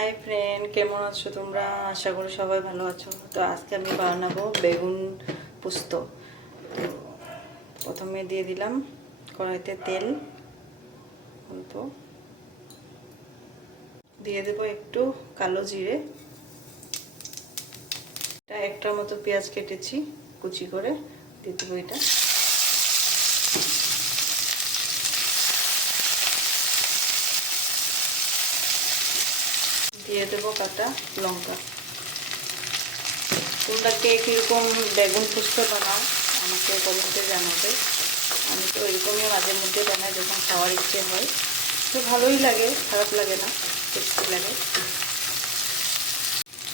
Hi friend, কেমন আছো তোমরা? আশা করি সবাই ভালো আছো। তো আজকে আমি বানাবো বেগুন পোস্ত। তো প্রথমে দিয়ে দিলাম কড়াইতে তেল, অল্প দিয়ে দেবো একটু কালো জিরে, একটার মতো পেঁয়াজ কেটেছি কুচি করে দিয়ে দেবো এটা, দিয়ে দেবো কাটা লঙ্কা। তোমরা কে কীরকম বেগুন পোস্ত বানাও আমাকে কমেন্টে জানাবে। আমি তো এরকমই মাঝে মধ্যে বানাই যখন খাওয়ার ইচ্ছে হয়। তো ভালোই লাগে, খারাপ লাগে না, টেস্টি লাগে।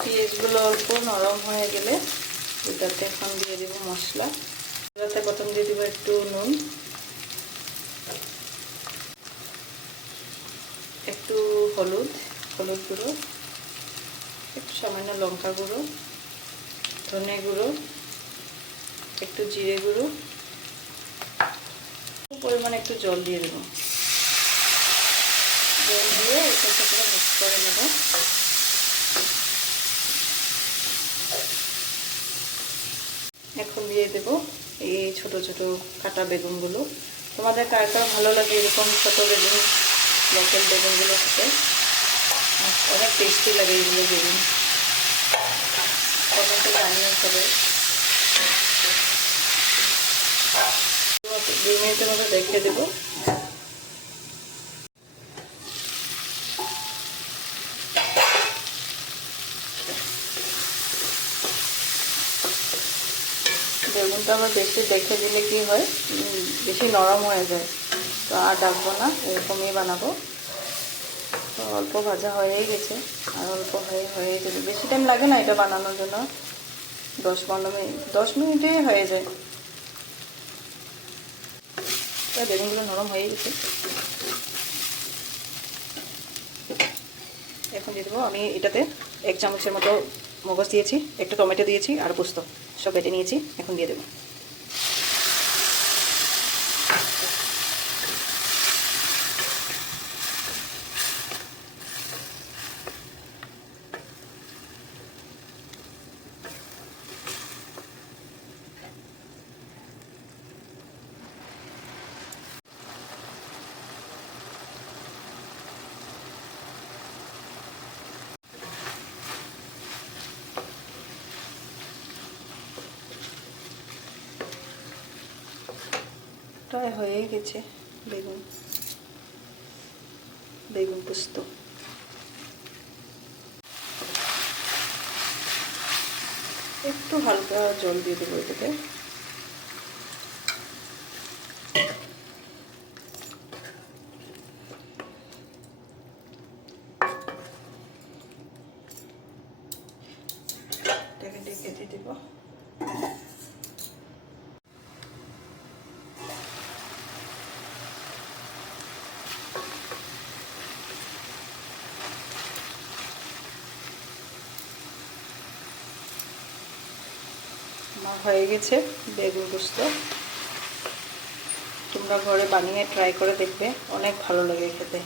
পেঁয়াজগুলো অল্প নরম হয়ে গেলে এটাতে এখন দিয়ে দেবো মশলা। এটাতে প্রথম দিয়ে দেবো একটু নুন, একটু হলুদ গুঁড়ো, একটু সামান্য লঙ্কা গুঁড়ো, ধনে গুঁড়ো, একটু জিরে গুঁড়ো, পরিমাণে একটু জল দিয়ে দেবো। জল দিয়ে এটার সাথে মিক্স করে নেব। এখন দিয়ে দেবো এই ছোট ছোট কাটা বেগুনগুলো। তোমাদের কার কার ভালো লাগে এরকম ছোট বেগুন, লোকাল বেগুনগুলো খেতে? অনেক টেস্টি লাগে এইগুলো বেগুন। কমেন্টে জানিয়ে সবাই। 2 মিনিটের মধ্যে দেখে দেবো। বেগুনটা আবার বেশি দেখে দিলে কি হয়, বেশি নরম হয়ে যায়। তো আর ডাকবো না, এরকমই বানাবো। তো অল্প ভাজা হয়েই গেছে, আর অল্প হয়ে যাবে। বেশি টাইম লাগে না এটা বানানোর জন্য, 10-15 মিনিট, 10 মিনিটে হয়ে যায়। বেগুনগুলো নরম হয়ে গেছে। এখন দিয়ে দেবো আমি এটাতে 1 চামচের মতো মগজ দিয়েছি, একটা টমেটো দিয়েছি, আর পোস্ত সব বেটে নিয়েছি। এখন দিয়ে দেবো। প্রায় হয়ে গেছে বেগুন পোস্ত। একটু হালকা জল দিয়ে দেবো এটাতে। এটাকে ঢেকে দিয়ে দেবো। আমার হয়ে গেছে বেগুন পোস্ত। তোমরা ঘরে বানিয়ে ট্রাই করে দেখবে, অনেক ভালো লাগে খেতে।